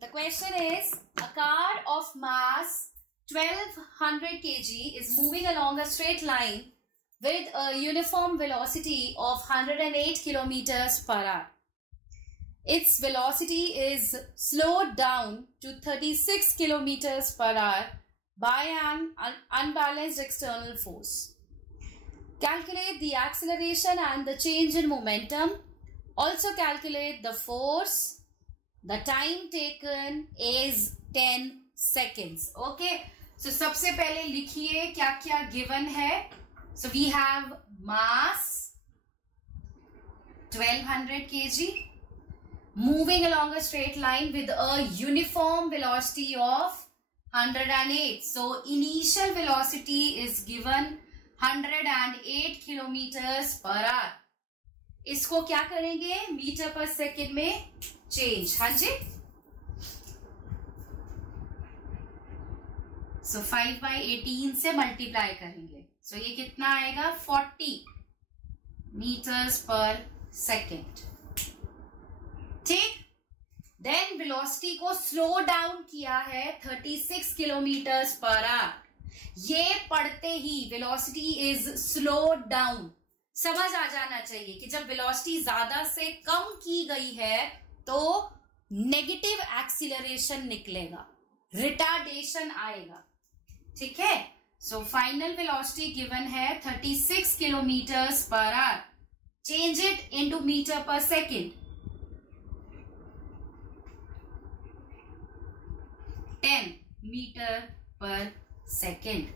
The question is, a car of mass 1200 kg is moving along a straight line with a uniform velocity of 108 kilometers per hour. Its velocity is slowed down to 36 kilometers per hour by an unbalanced external force. Calculate the acceleration and the change in momentum. Also calculate the force. The time taken is 10 seconds. Okay. So सबसे पहले लिखिए क्या क्या given है. So we have mass 1200 kg moving along a straight line with a uniform velocity of 108. So initial velocity is given 108 kilometers per hour. इसको क्या करेंगे metre पर सेकेंड में चेंज. हाँ जी. सो 5/18 से मल्टीप्लाई करेंगे. सो ये कितना आएगा 40 मीटर्स पर सेकेंड. ठीक. देन वेलोसिटी को स्लो डाउन किया है 36 किलोमीटर्स पर आवर. ये पढ़ते ही वेलोसिटी इज स्लो डाउन समझ आ जाना चाहिए कि जब वेलोसिटी ज्यादा से कम की गई है तो नेगेटिव एक्सीलरेशन निकलेगा, रिटार्डेशन आएगा. ठीक है. सो फाइनल वेलोसिटी गिवन है 36 kilometers per hour. Change it into meter पर सेकेंड. 10 मीटर पर सेकेंड.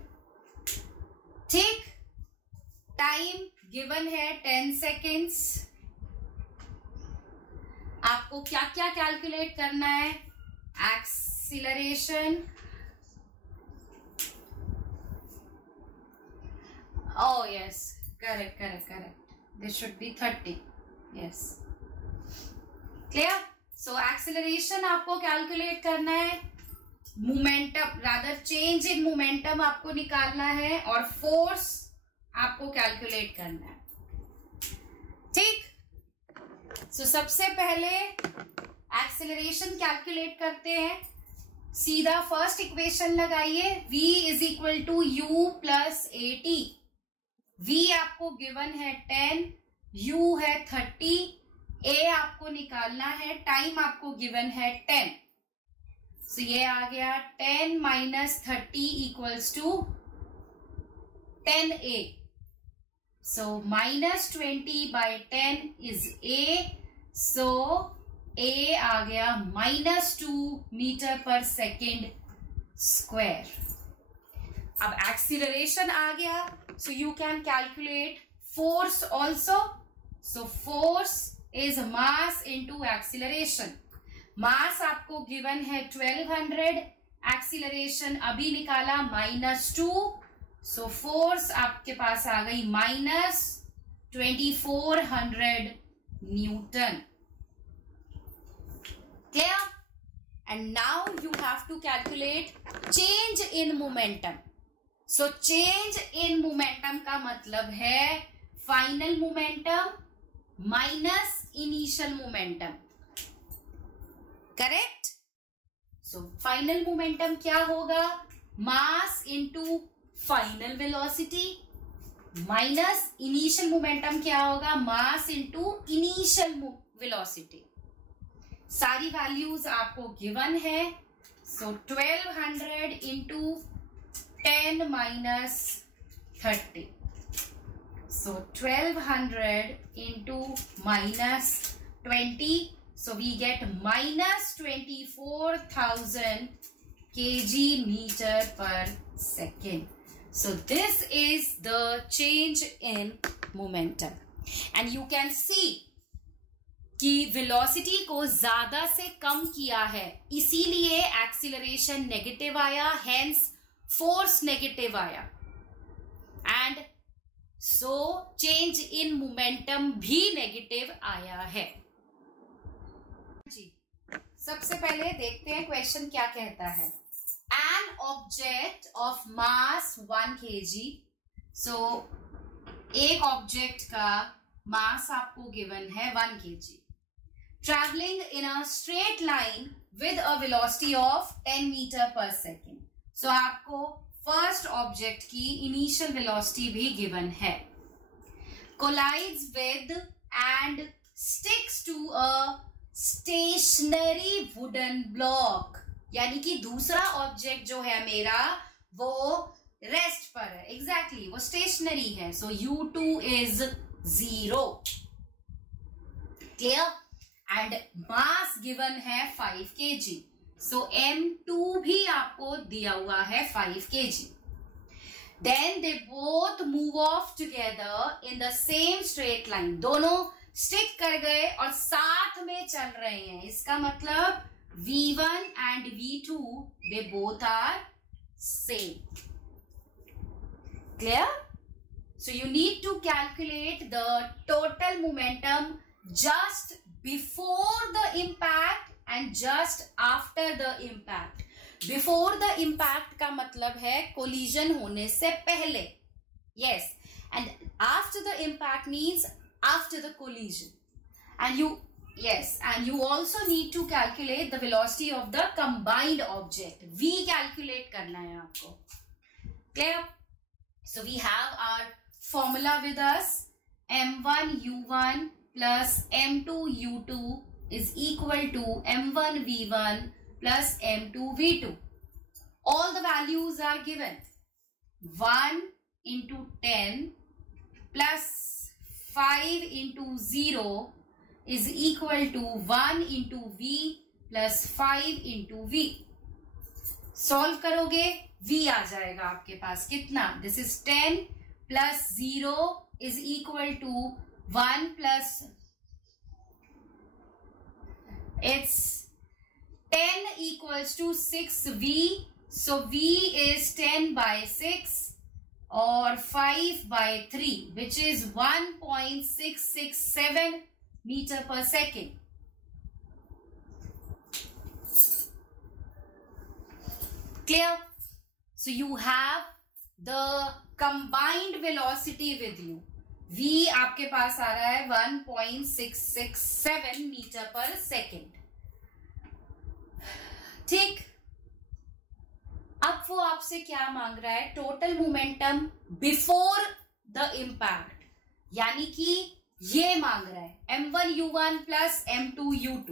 ठीक. टाइम गिवन है 10 सेकेंड्स. आपको क्या क्या कैलकुलेट करना है. Acceleration. Oh yes, correct. This should be 30. Yes. Clear? So acceleration आपको कैलकुलेट करना है. Momentum rather change in momentum आपको निकालना है और फोर्स आपको कैलकुलेट करना है. ठीक. सो सबसे पहले एक्सेलरेशन कैलकुलेट करते हैं. सीधा फर्स्ट इक्वेशन लगाइए. v is equal to u plus AT. v आपको गिवन है 10, u है 30, a आपको निकालना है. टाइम आपको गिवन है 10. सो ये आ गया 10 minus 30 equals to 10a. So minus 20 by 10 is a. So a आ गया -2 मीटर पर सेकेंड स्क्वायर. अब एक्सीलरेशन आ गया. So you can calculate force also. So force is mass into acceleration. मास आपको गिवन है 1200. एक्सीलरेशन अभी निकाला -2. सो फोर्स आपके पास आ गई -2400 newton. Clear. And now you have to calculate change in momentum. So change in momentum का मतलब है final momentum minus initial momentum. Correct. So final momentum क्या होगा. Mass into final velocity minus initial momentum क्या होगा. Mass into initial velocity. सारी values आपको given है. So 1200 into 10 minus 30. So 1200 into minus 20. So we get -24,000 kg meter per second. So this is the change in momentum. And you can see कि velocity को ज्यादा से कम किया है इसीलिए acceleration नेगेटिव आया, hence force नेगेटिव आया. And so change in momentum भी नेगेटिव आया है. सबसे पहले देखते हैं क्वेश्चन क्या कहता है. An object of mass 1 kg. So एक ऑब्जेक्ट का मास आपको गिवन है 1 kg. traveling in a straight line with a velocity of 10 meter per second. So आपको फर्स्ट ऑब्जेक्ट की इनिशियल वेलोसिटी भी गिवन है. Collides with and sticks to a stationary wooden block. यानी कि दूसरा ऑब्जेक्ट जो है मेरा वो रेस्ट पर है. एग्जैक्टली वो स्टेशनरी है. सो U2 is 0. Clear. And mass given है 5 kg. सो M2 भी आपको दिया हुआ है 5 kg. Then they both move off together in the same straight line. दोनों स्टिक कर गए और साथ में चल रहे हैं. इसका मतलब V1 and V2 they both are same. Clear? So you need to calculate the total momentum just before the impact and just after the impact. Before the impact का मतलब है collision होने से पहले. Yes. And after the impact means after the collision. And you also need to calculate the velocity of the combined object. V calculate करना है आपको. Clear? So we have our formula with us. M1 U1 plus M2 U2 is equal to M1 V1 plus M2 V2. All the values are given. 1 into 10 plus 5 into 0 is equal to 1 into V plus 5 into V. Solve करोगे V आ जाएगा आपके पास. कितना? This is 10 plus 0 is equal to 1 plus, it's 10 equals to 6V. So V is 10 by 6 or 5 by 3, which is 1.667 meter per second. Clear? So you have the combined velocity with you. V आपके पास आ रहा है 1.667 metre पर second. ठीक. अब वो आपसे क्या मांग रहा है? Total momentum before the impact. यानी कि ये मांग रहा है M1 U1 plus M2 U2.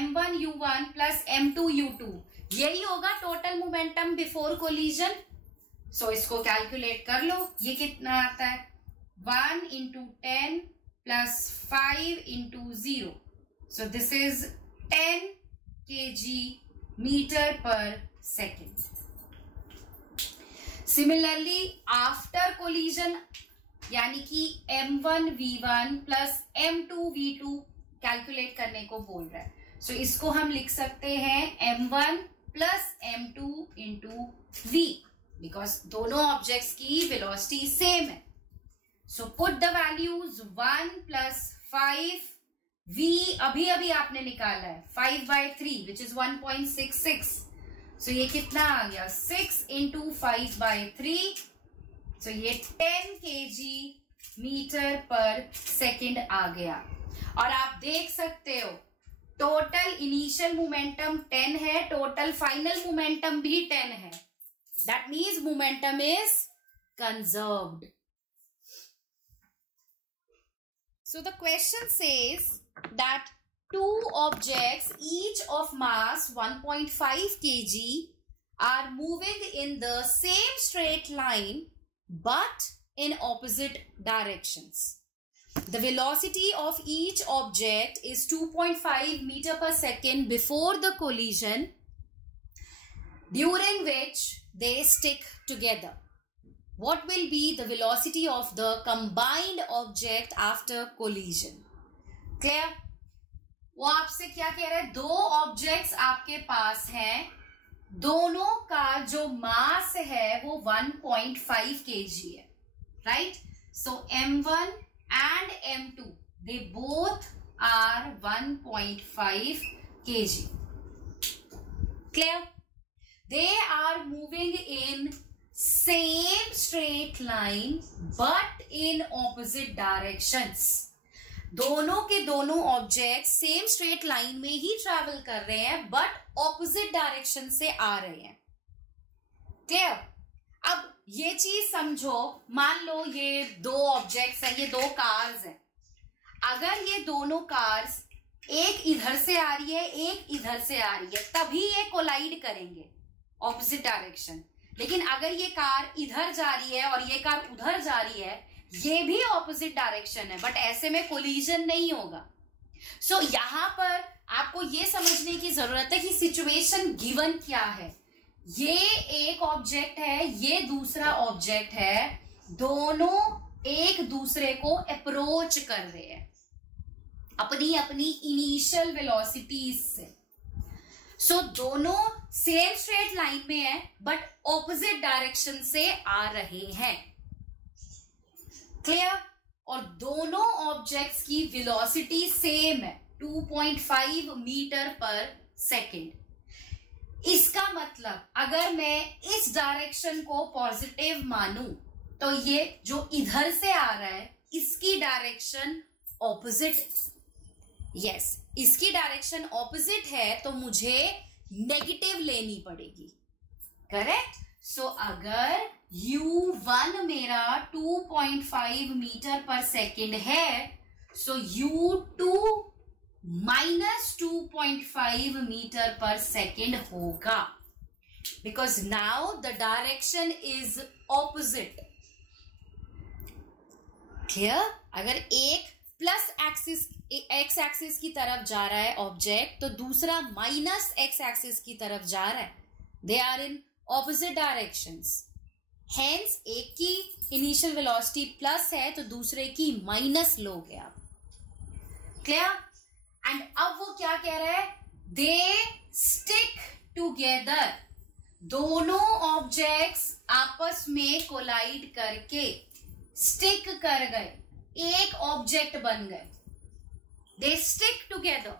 M1 U1 plus M2 U2 यही होगा टोटल मोमेंटम बिफोर कोलिजन. सो इसको कैलकुलेट कर लो. ये कितना आता है? 1 into 10 plus 5 into 0. So this is 10 kg meter per second. Similarly, after collision यानी कि M1 V1 plus M2 V2 calculate करने को बोल रहा है. सो इसको हम लिख सकते हैं M1 plus M2 into V. Because दोनों ऑब्जेक्ट्स की वेलोसिटी सेम है. So put the values 1 plus 5. V अभी अभी आपने निकाला है 5 by 3 विच इज 1.66. सो ये कितना आ गया? 6 into 5 by 3. सो ये 10 kg मीटर पर सेकेंड आ गया. और आप देख सकते हो टोटल इनिशियल मोमेंटम 10 है, टोटल फाइनल मोमेंटम भी 10 है. That means momentum is conserved. So the question says that two objects, each of mass 1.5 kg, are moving in the same straight line but in opposite directions. The velocity of each object is 2.5 meter per second before the collision, during which they stick together. What will be the velocity of the combined object after collision? Clear? वो आपसे क्या कह रहा है? दो objects आपके पास हैं, दोनों का जो मास है वो 1.5 kg है. Right? So M1 and M2 they both are 1.5 kg. Clear? They are moving in same straight line but in opposite directions. दोनों के दोनों ऑब्जेक्ट सेम स्ट्रेट लाइन में ही ट्रैवल कर रहे हैं बट ऑपोजिट डायरेक्शन से आ रहे हैं। क्लियर? अब ये चीज समझो, मान लो ये दो ऑब्जेक्ट्स हैं, ये दो कार्स हैं। अगर ये दोनों कार्स एक इधर से आ रही है, एक इधर से आ रही है, तभी ये कोलाइड करेंगे ऑपोजिट डायरेक्शन। लेकिन अगर ये कार इधर जा रही है और ये कार उधर जा रही है, ये भी ऑपोजिट डायरेक्शन है, बट ऐसे में कोलिजन नहीं होगा। सो यहां पर आपको ये समझने की जरूरत है कि सिचुएशन गिवन क्या है। ये एक ऑब्जेक्ट है, ये दूसरा ऑब्जेक्ट है, दोनों एक दूसरे को अप्रोच कर रहे हैं अपनी अपनी इनिशियल वेलोसिटीज से। सो दोनों सेम स्ट्रेट लाइन में है बट ऑपोजिट डायरेक्शन से आ रहे हैं। क्लियर? और दोनों ऑब्जेक्ट्स की वेलोसिटी सेम है, 2.5 मीटर पर सेकेंड। इसका मतलब अगर मैं इस डायरेक्शन को पॉजिटिव मानूं तो ये जो इधर से आ रहा है इसकी डायरेक्शन ऑपोजिट, यस, इसकी डायरेक्शन ऑपोजिट है, तो मुझे नेगेटिव लेनी पड़ेगी। करेक्ट? सो अगर u1 मेरा 2.5 मीटर पर सेकेंड है, सो u2 माइनस 2.5 मीटर पर सेकेंड होगा, because now the direction is opposite. Clear? अगर एक प्लस एक्सिस एक्स एक्सिस की तरफ जा रहा है ऑब्जेक्ट, तो दूसरा माइनस एक्स एक्सिस की तरफ जा रहा है, they are in opposite directions. Hence एक की इनिशियल वेलोसिटी प्लस है तो दूसरे की माइनस लोगे आप। क्लियर? एंड अब वो क्या कह रहा है? दे स्टिक टुगेदर। दोनों ऑब्जेक्ट्स आपस में कोलाइड करके स्टिक कर गए, एक ऑब्जेक्ट बन गए। They stick together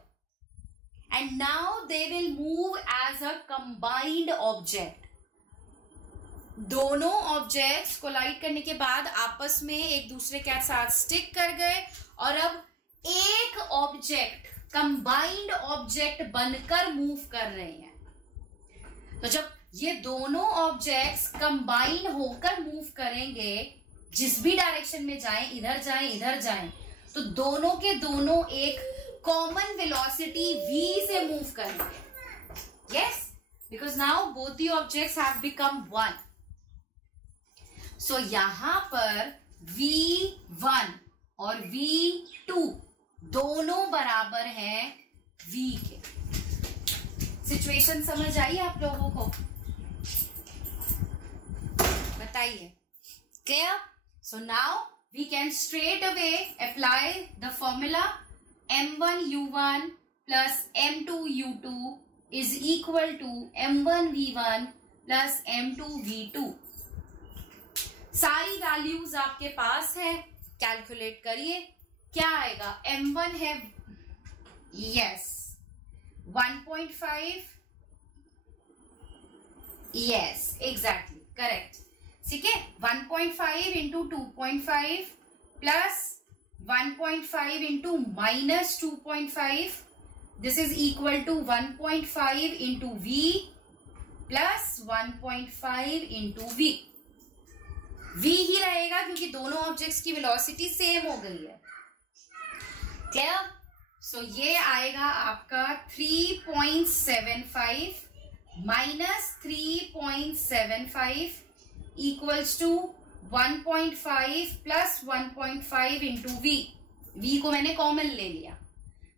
and now they will move as a combined object. दोनों ऑब्जेक्ट्स कोलाइड करने के बाद आपस में एक दूसरे के साथ स्टिक कर गए और अब एक ऑब्जेक्ट कंबाइंड ऑब्जेक्ट बनकर मूव कर रहे हैं। तो जब ये दोनों ऑब्जेक्ट्स कंबाइन होकर मूव करेंगे, जिस भी डायरेक्शन में जाएं, इधर जाएं इधर जाएं, तो दोनों के दोनों एक कॉमन वेलोसिटी v से मूव करेंगे। Yes, because now both the objects have become one. So यहां पर v1 और v2 दोनों बराबर हैं v के। सिचुएशन समझ आई आप लोगों को? बताइए। Clear? So now we can straight away apply the formula m1u1 plus m2u2 is equal to m1v1 plus m2v2। सारी वैल्यूज आपके पास है, कैलकुलेट करिए। क्या आएगा? m1 है, यस, 1.5, यस, एग्जैक्टली करेक्ट। ठीक है, 1.5 into 2.5 plus 1.5 into minus 2.5, this is equal to 1.5 into v plus 1.5 into v। v ही रहेगा क्योंकि दोनों ऑब्जेक्ट्स की वेलोसिटी सेम हो गई है। क्लियर? सो ये आएगा आपका 3.75 minus 3.75 equals to 1.5 plus 1.5 into v। v को मैंने कॉमन ले लिया,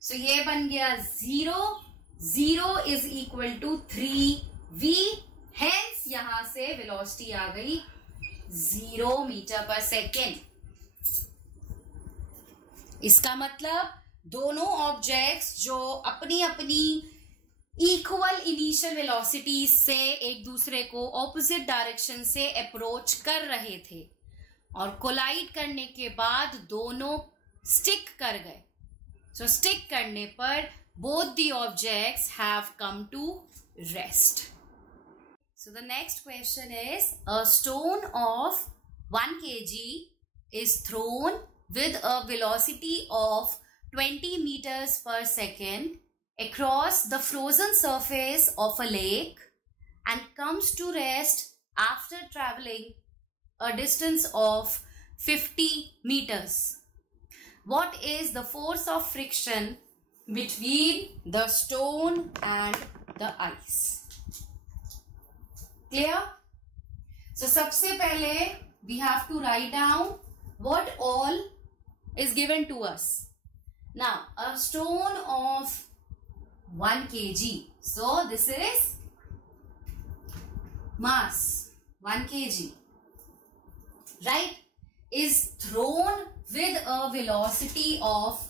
सो ये बन गया 0। 0 is equal to 3v। Hence यहां से वेलोसिटी आ गई 0 मीटर पर सेकेंड। इसका मतलब दोनों ऑब्जेक्ट्स जो अपनी अपनी इक्वल इनिशियल वेलोसिटी से एक दूसरे को ऑपोजिट डायरेक्शन से अप्रोच कर रहे थे और कोलाइड करने के बाद दोनों स्टिक कर गए। सो स्टिक करने पर both the objects have come to rest. So the next question is, a stone of 1 kg is thrown with a velocity of 20 meters per second across the frozen surface of a lake and comes to rest after traveling a distance of 50 meters. What is the force of friction between the stone and the ice? Clear? So सबसे पहले we have to write down what all is given to us. Now a stone of 1 kg. So this is mass 1 kg, right, is thrown with a velocity of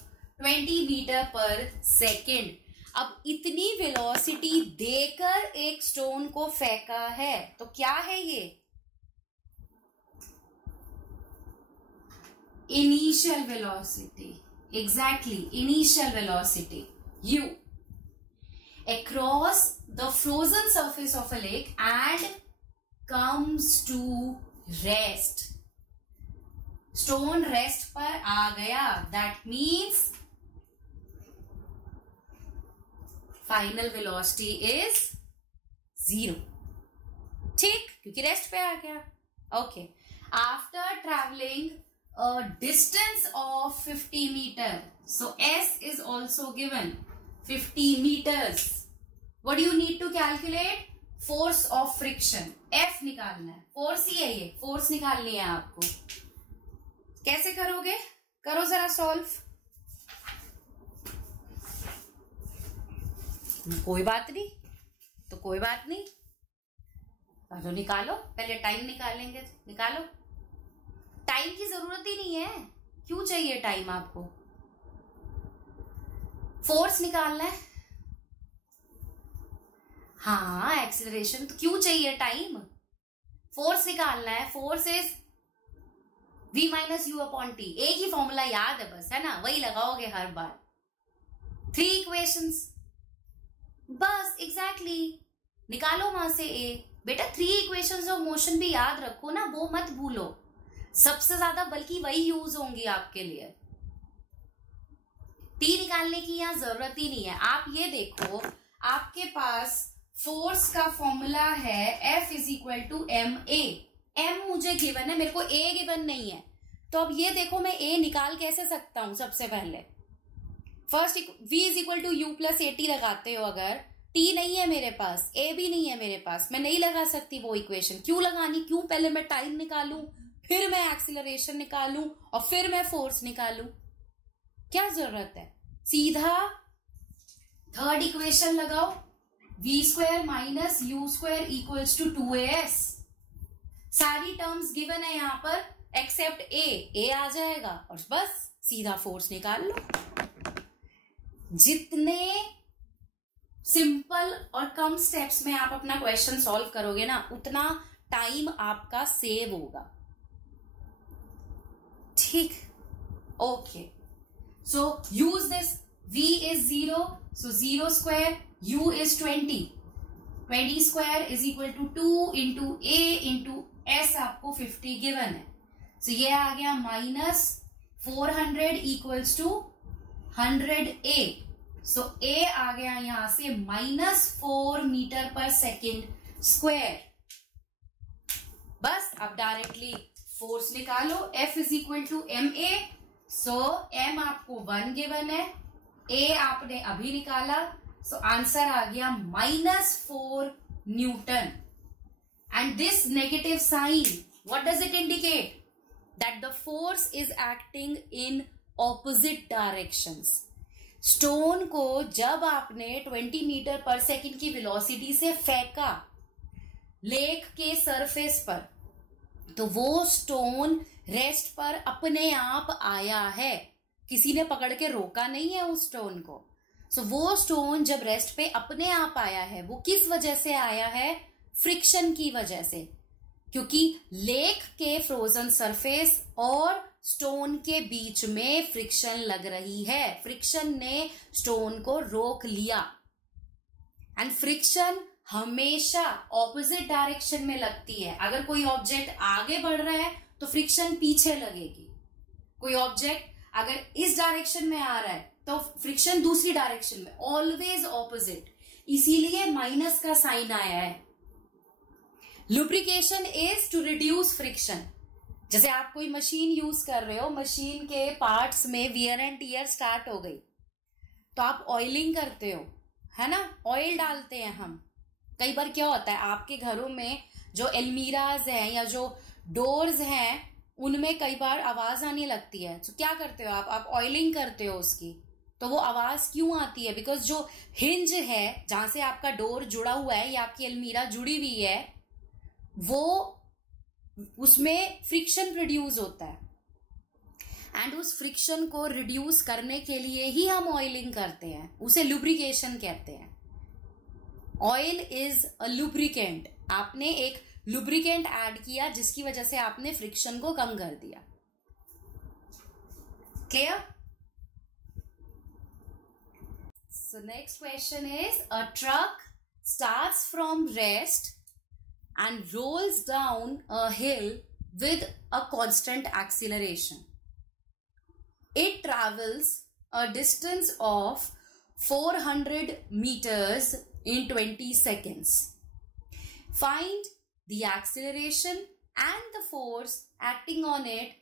20 meter per second. अब इतनी velocity देकर एक stone को फेंका है तो क्या है ये? Initial velocity. Exactly, initial velocity u across the frozen surface of a lake and comes to rest. Stone rest पर आ गया, that means final velocity is 0. ठीक, क्योंकि रेस्ट पे आ गया. Okay, after travelling a distance of 50 meter, so s is also given 50 meters. What do you need to calculate? Force of friction. F निकालना है. फोर्स ही है ये, फोर्स निकालनी है आपको. कैसे करोगे? करो जरा सॉल्व. कोई बात नहीं तो कोई बात नहीं, तो निकालो. पहले टाइम निकालेंगे. निकालो. टाइम की जरूरत ही नहीं है. क्यों चाहिए टाइम आपको? फोर्स निकालना है. हाँ, एक्सीलरेशन तो क्यों चाहिए टाइम? फोर्स निकालना है. Force is v minus you upon T. एक ही फॉर्मूला याद है बस, है ना? वही लगाओगे हर बार. 3 इक्वेशंस बस. एग्जैक्टली निकालो वहां से a. बेटा 3 इक्वेशंस ऑफ मोशन भी याद रखो ना, वो मत भूलो. सबसे ज्यादा बल्कि वही यूज होंगी आपके लिए. टी निकालने की यहां जरूरत ही नहीं है. आप ये देखो, आपके पास फोर्स का फॉर्मूला है F is equal to m a. M मुझे गिवन है, मेरे को A गिवन नहीं है. तो अब ये देखो, मैं A निकाल कैसे सकता हूं? सबसे पहले first V is equal to u plus a t लगाते हो. अगर T नहीं है मेरे पास, A भी नहीं है मेरे पास, मैं नहीं लगा सकती वो इक्वेशन. क्यों लगानी? क्यों पहले मैं टाइम निकालूं, फिर मैं एक्सीलरेशन निकालूं और फिर मैं फोर्स निकालूं? क्या जरूरत है? सीधा थर्ड इक्वेशन लगाओ. v square minus u square equals to 2as. सारी टर्म्स गिवन है यहां पर एक्सेप्ट a आ जाएगा और बस सीधा फोर्स निकाल लो. जितने सिंपल और कम स्टेप्स में आप अपना क्वेश्चन सॉल्व करोगे ना, उतना टाइम आपका सेव होगा. ठीक, okay. So use this. v is 0, so 0 square, u is 20. 20 square is equal to 2 into a into s. आपको 50 गिवन है. so ये आ गया minus 400 equals to 100a. so a आ गया यहां से माइनस 4 मीटर पर सेकेंड स्क्वायर. बस अब डायरेक्टली फोर्स निकालो. F is equal to m a. So m आपको 1 गिवन है, a आपने अभी निकाला. सो आंसर आ गया -4 newton. And this negative sign, what does it indicate? That the force is acting in opposite directions. Stone को जब आपने 20 मीटर पर सेकेंड की वेलोसिटी से फेंका लेक के सरफेस पर, तो वो स्टोन रेस्ट पर अपने आप आया है. किसी ने पकड़ के रोका नहीं है उस स्टोन को. सो वो स्टोन जब रेस्ट पे अपने आप आया है, वो किस वजह से आया है? फ्रिक्शन की वजह से. क्योंकि लेक के फ्रोजन सरफेस और स्टोन के बीच में फ्रिक्शन लग रही है. फ्रिक्शन ने स्टोन को रोक लिया. एंड फ्रिक्शन हमेशा ऑपोजिट डायरेक्शन में लगती है. अगर कोई ऑब्जेक्ट आगे बढ़ रहा है तो फ्रिक्शन पीछे लगेगी. कोई ऑब्जेक्ट अगर इस डायरेक्शन में आ रहा है तो फ्रिक्शन दूसरी डायरेक्शन में, ऑलवेज ऑपोजिट, इसीलिए माइनस का साइन आया है। Lubrication is to reduce friction. जैसे आप कोई मशीन यूज कर रहे हो, मशीन के पार्ट्स में वियर एंड टियर स्टार्ट हो गई तो आप ऑयलिंग करते हो, है ना, ऑयल डालते हैं हम। कई बार क्या होता है आपके घरों में जो एलमीराज हैं या जो डोर्स हैं उनमें कई बार आवाज आने लगती है, तो क्या करते हो आप ऑयलिंग करते हो उसकी। तो वो आवाज क्यों आती है? बिकॉज जो हिंज है जहां से आपका डोर जुड़ा हुआ है या आपकी अलमीरा जुड़ी हुई है, वो उसमें फ्रिक्शन प्रोड्यूस होता है, एंड उस फ्रिक्शन को रिड्यूस करने के लिए ही हम ऑयलिंग करते हैं, उसे लुब्रिकेशन कहते हैं। Oil is a lubricant. आपने एक लुब्रिकेंट ऐड किया जिसकी वजह से आपने फ्रिक्शन को कम कर दिया। Clear? So next question is a truck starts from rest and rolls down a hill with a constant acceleration. It travels a distance of 400 meters in 20 seconds. Find the acceleration and the force acting on it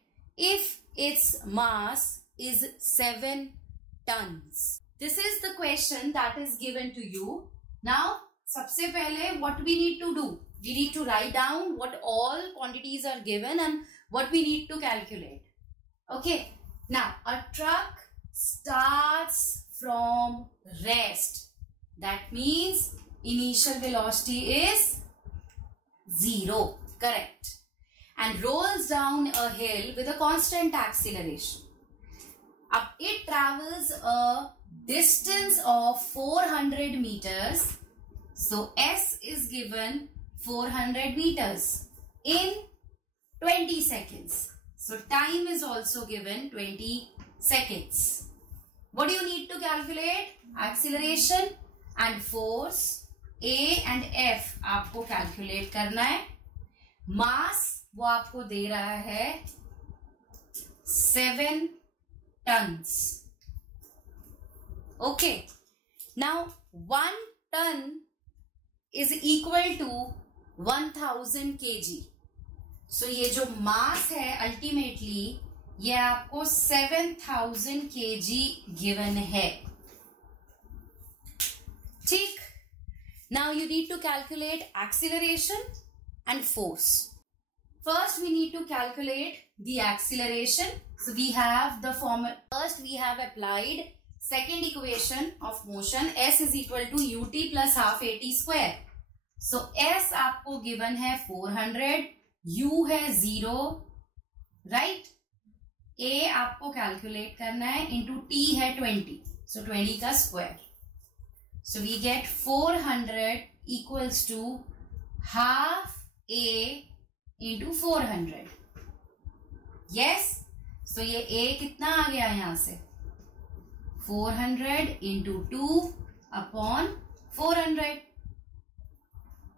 if its mass is 7 tons. This is the question that is given to you. Now, सबसे पहले what we need to do? We need to write down what all quantities are given and what we need to calculate. Okay. Now, a truck starts from rest. That means initial velocity is 0. Correct. And rolls down a hill with a constant acceleration. It travels a distance of 400 meters. So, S is given 400 meters in 20 seconds. So, time is also given 20 seconds. What do you need to calculate? Acceleration and force A and F आपको calculate करना है. Mass वो आपको दे रहा है 7 tons. Okay. Now, 1 ton is equal to 1000 kg. So ये जो मास है अल्टीमेटली ये आपको 7000 kg गिवन है. ठीक. Now you need to calculate acceleration and force. First we need to calculate the acceleration. So we have the formula. First we have applied second equation of motion, S is equal to ut plus half at square. So S आपको given है 400, U है 0, right. A आपको calculate करना है into T है 20, so 20 का square. So we get 400 equals to half A into 400. Yes. So ये A कितना आ गया यहां से? 400 into 2 upon 400.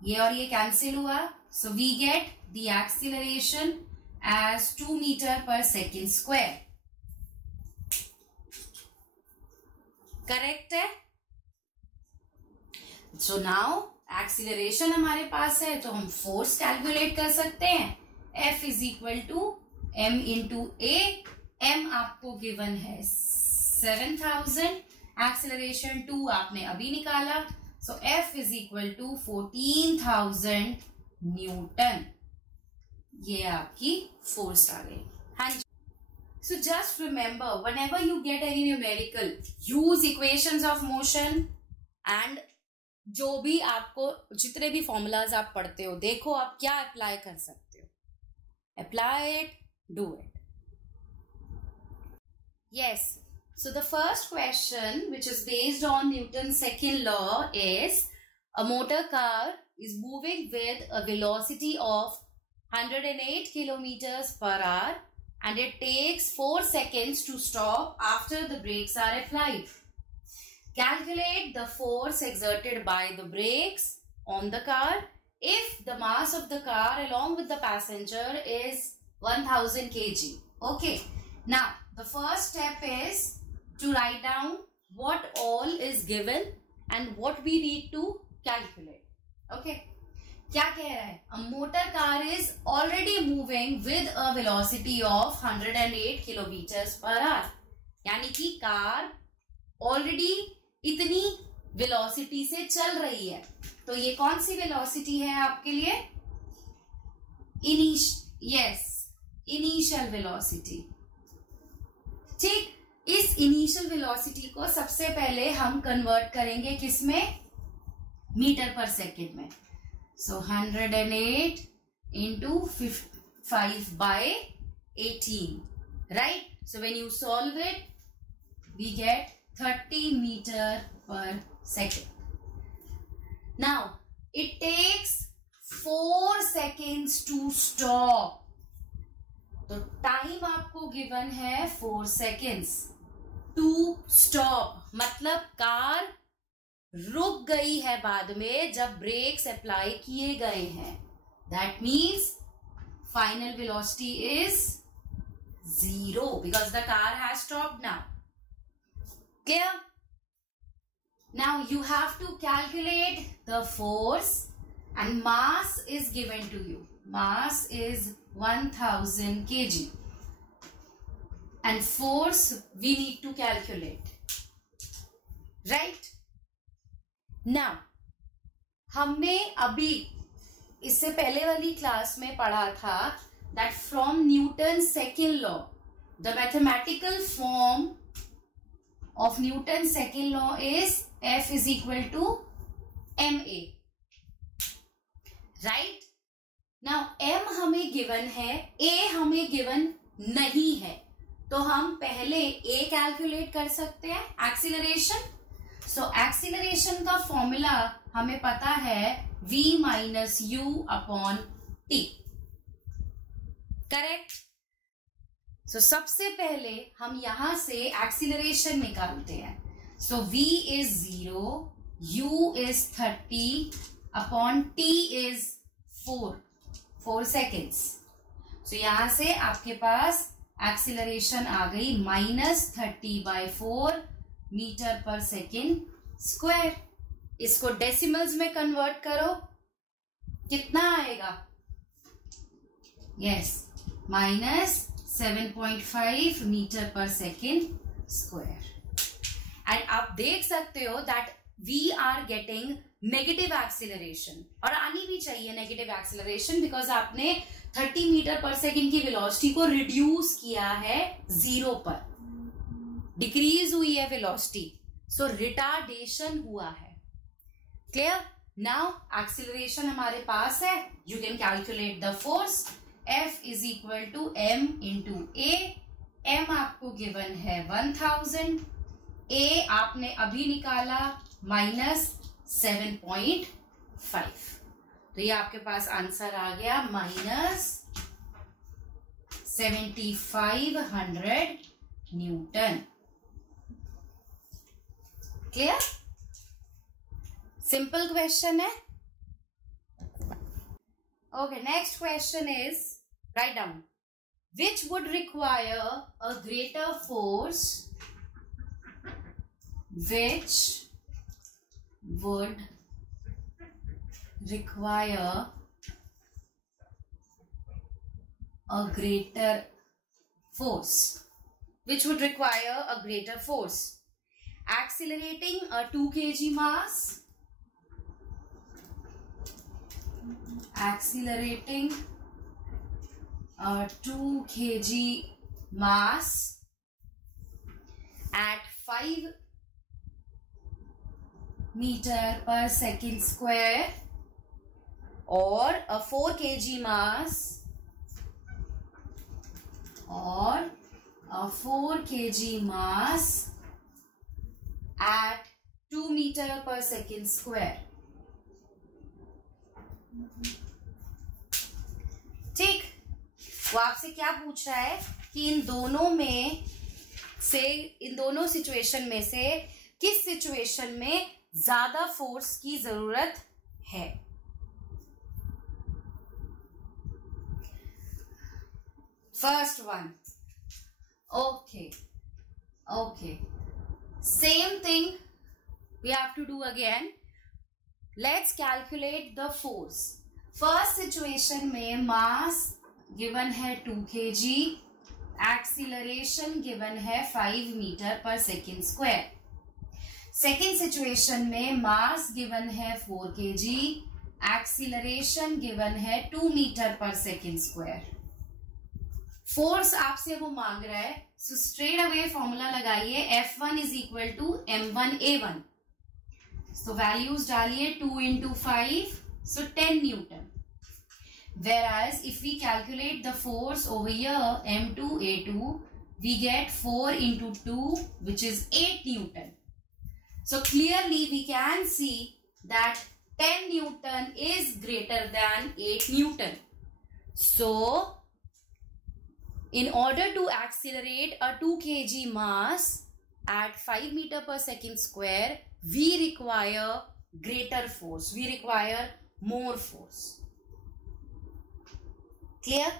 ये और ये कैंसिल हुआ. So we get the acceleration as 2 meter per second square. Correct है? So now acceleration हमारे पास है तो हम फोर्स कैलकुलेट कर सकते हैं. F is equal to m into A. M आपको गिवन है 7000. एक्सेलरेशन 2 आपने अभी निकाला. So F is equal to 14,000 Newton. ये आपकी फोर्स आ गई. हाँ जी. So just remember, whenever you get any numerical, use equations of motion and जो भी आपको जितने भी फॉर्मूलाज आप पढ़ते हो देखो आप क्या अप्लाई कर सकते हो. Apply it, do it. Yes. So the first question, which is based on Newton's second law, is a motor car is moving with a velocity of 108 kilometers per hour and it takes 4 seconds to stop after the brakes are applied. Calculate the force exerted by the brakes on the car if the mass of the car along with the passenger is 1000 kg. Okay. Now the first step is to write down what all is given and what we need to calculate. Okay, क्या कह रहा है? A motor car is already moving with a velocity of 108 kilometers per hour. यानी कि car already इतनी velocity से चल रही है. तो ये कौन सी वेलोसिटी है आपके लिए? Initial velocity. ठीक, इस इनिशियल वेलोसिटी को सबसे पहले हम कन्वर्ट करेंगे किसमें? मीटर पर सेकेंड में. सो 108 into 5/18, right? So when you solve it, we get 30 meter per second. Now it takes 4 seconds to stop. तो टाइम आपको गिवन है 4 seconds टू स्टॉप. मतलब कार रुक गई है बाद में जब ब्रेक्स अप्लाई किए गए हैं. That means final velocity is 0 because the car has stopped now. Clear? Now you have to calculate the force and mass is given to you. Mass is 1000 kg and force we need to calculate, right? Now हमने अभी इससे पहले वाली class में पढ़ा था that from Newton's second law, the mathematical form of Newton's second law is F is equal to ma, right? Now m हमें given है, a हमें गिवन नहीं है. तो हम पहले a कैलकुलेट कर सकते हैं, एक्सीलरेशन. सो एक्सीलरेशन का फॉर्मूला हमें पता है v minus u upon t. Correct? So सबसे पहले हम यहां से एक्सीलरेशन निकालते हैं. So v is 0, u is 30 upon t is 4 seconds. So यहां से आपके पास एक्सीलरेशन आ गई -30/4 मीटर पर सेकेंड स्क्वायर. इसको डेसिमल्स में कन्वर्ट करो, कितना आएगा? यस, -7.5 मीटर पर सेकेंड स्क्वायर. एंड आप देख सकते हो that we are getting negative acceleration. और आनी भी चाहिए नेगेटिव एक्सीलरेशन बिकॉज आपने 30 मीटर पर सेकेंड की वेलोसिटी को रिड्यूस किया है 0 पर. डिक्रीज हुई है वेलोसिटी, सो रिटार्डेशन हुआ है. क्लियर? नाउ एक्सीलरेशन हमारे पास है. You can calculate the force. F is equal to m into a. m आपको गिवन है 1000. a आपने अभी निकाला -7.5. तो ये आपके पास आंसर आ गया -7500 न्यूटन. क्लियर? सिंपल क्वेश्चन है. Okay, next question is write down which would require a greater force, which would require a greater force. Which would require a greater force? Accelerating a 2 kg mass, accelerating a 2 kg mass at 5 meter per second square, or a 4 kg mass, or a 4 kg mass at 2 meter per second square. ठीक, वो आपसे क्या पूछ रहा है कि इन दोनों situation में से किस सिचुएशन में ज्यादा फोर्स की जरूरत है. First one, Okay. Okay. Same thing we have to do again. Let's calculate the force. First situation में mass given है 2 kg, acceleration given है 5 meter per second square. Second situation में mass given है 4 kg, acceleration given है 2 meter per second square. Force आपसे वो मांग रहा है, सो स्ट्रेट अवे फॉर्मूला लगाइए, F1 is equal to M1A1. So values डालिए 2 into 5, so 10 newton. Whereas if we calculate the force over here, M2A2, we get 4 into 2, which is 8 Newton. So clearly we can see that 10 Newton is greater than 8 Newton. So in order to accelerate a 2 kg mass at 5 meter per second square, we require greater force. We require more force. Clear?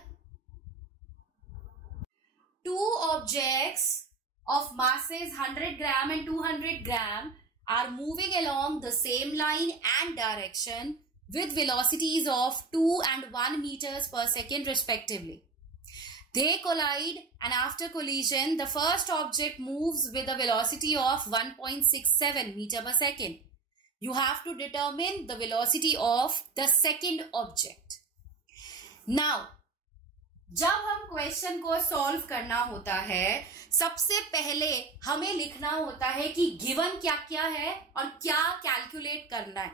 Two objects of masses 100 gram and 200 gram are moving along the same line and direction with velocities of 2 and 1 meters per second respectively. They collide, and after collision, the first object moves with a velocity of 1.67 meter per second. You have to determine the velocity of the second object. Now, जब हम question को solve करना होता है, सबसे पहले हमें लिखना होता है कि गिवन क्या क्या है और क्या कैलकुलेट करना है.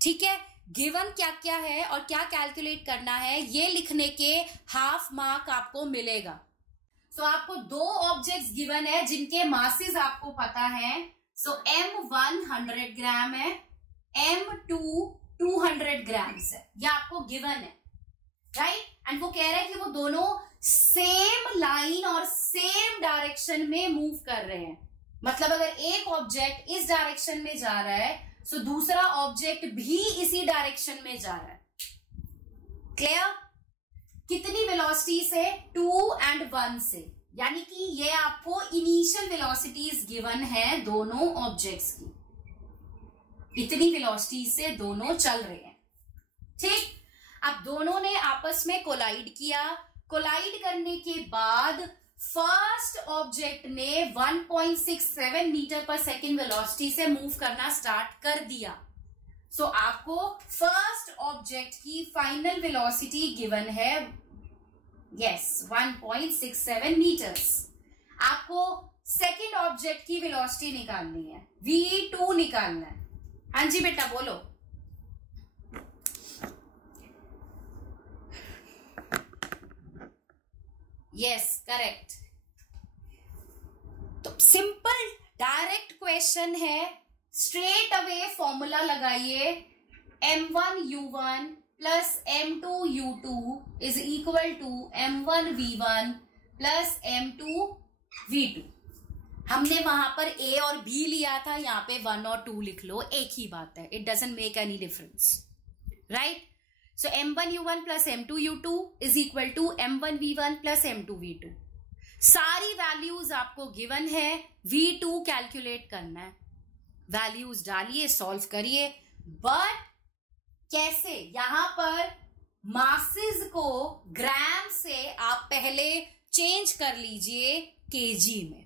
ठीक है, गिवन क्या क्या है और क्या कैलकुलेट करना है, ये लिखने के हाफ मार्क आपको मिलेगा. सो आपको दो ऑब्जेक्ट्स गिवन है जिनके मासेस आपको पता है. सो M1 100 ग्राम है, M2 200 ग्राम्स है. ये आपको गिवन है, राइट. एंड वो कह रहा है कि वो दोनों सेम लाइन और सेम डायरेक्शन में मूव कर रहे हैं. मतलब अगर एक ऑब्जेक्ट इस डायरेक्शन में जा रहा है, सो दूसरा ऑब्जेक्ट भी इसी डायरेक्शन में जा रहा है. क्लियर? कितनी वेलोसिटी से? 2 and 1 से. यानी कि ये आपको इनिशियल वेलोसिटीज गिवन है दोनों ऑब्जेक्ट्स की. इतनी वेलोसिटी से दोनों चल रहे हैं. ठीक. अब दोनों ने आपस में कोलाइड किया. कोलाइड करने के बाद फर्स्ट ऑब्जेक्ट ने 1.67 मीटर पर सेकेंड वेलोसिटी से मूव करना स्टार्ट कर दिया. सो आपको फर्स्ट ऑब्जेक्ट की फाइनल वेलोसिटी गिवन है, यस, 1.67 मीटर्स. आपको सेकेंड ऑब्जेक्ट की वेलोसिटी निकालनी है, V2 निकालना है. हाँ जी बेटा बोलो. Yes, correct. तो सिंपल डायरेक्ट क्वेश्चन है, स्ट्रेट अवे फॉर्मूला लगाइए. M1U1 plus M2U2 is equal to M1V1 plus M2V2. हमने वहां पर A और B लिया था, यहाँ पे 1 और 2 लिख लो, एक ही बात है. It doesn't make any difference, right. So M1U1 plus M2U2 is equal to M1V1 plus M2V2. सारी वैल्यूज आपको गिवन है, V2 कैलकुलेट करना है. वैल्यूज डालिए, सॉल्व करिए. बट कैसे? यहां पर मासेस को ग्राम से आप पहले चेंज कर लीजिए केजी में,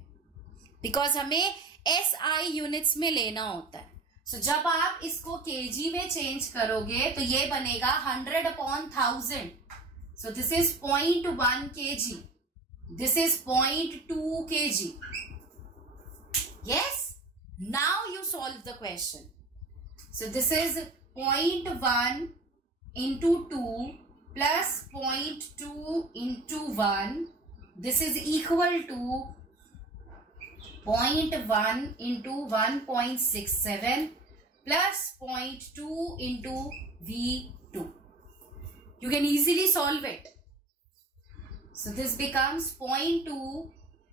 बिकॉज हमें SI यूनिट्स में लेना होता है. सो जब आप इसको केजी में चेंज करोगे तो ये बनेगा 100/1000. So this is 0.1 kg. This is 0.2 kg. Yes. Now you solve the question. So this is 0.1 into 2 plus 0.2 into 1. This is equal to 0.1 into 1.67 plus 0.2 into V2. You can easily solve it. So this becomes 0.2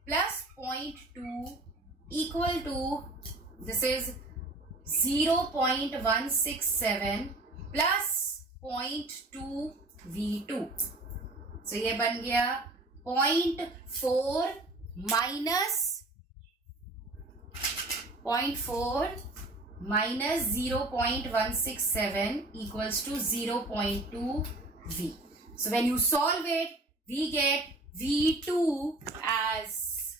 plus 0.2 equal to, this is 0.167 plus 0.2 V2. So ये बन गया 0.4 -0.4 minus 0.167 equals to 0.2 V. So when you solve it, we get V2 as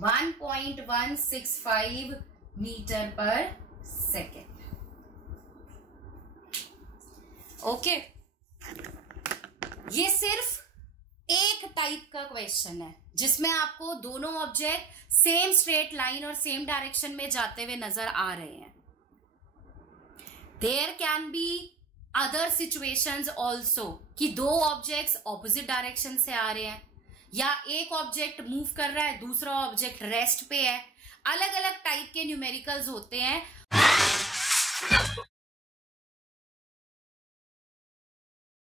1.165 meter per second. Okay, ये सिर्फ एक type का question है जिसमें आपको दोनों ऑब्जेक्ट सेम स्ट्रेट लाइन और सेम डायरेक्शन में जाते हुए नजर आ रहे हैं. There can be other situations also कि दो ऑब्जेक्ट्स ऑपोजिट डायरेक्शन से आ रहे हैं, या एक ऑब्जेक्ट मूव कर रहा है, दूसरा ऑब्जेक्ट रेस्ट पे है. अलग अलग टाइप के न्यूमेरिकल्स होते हैं.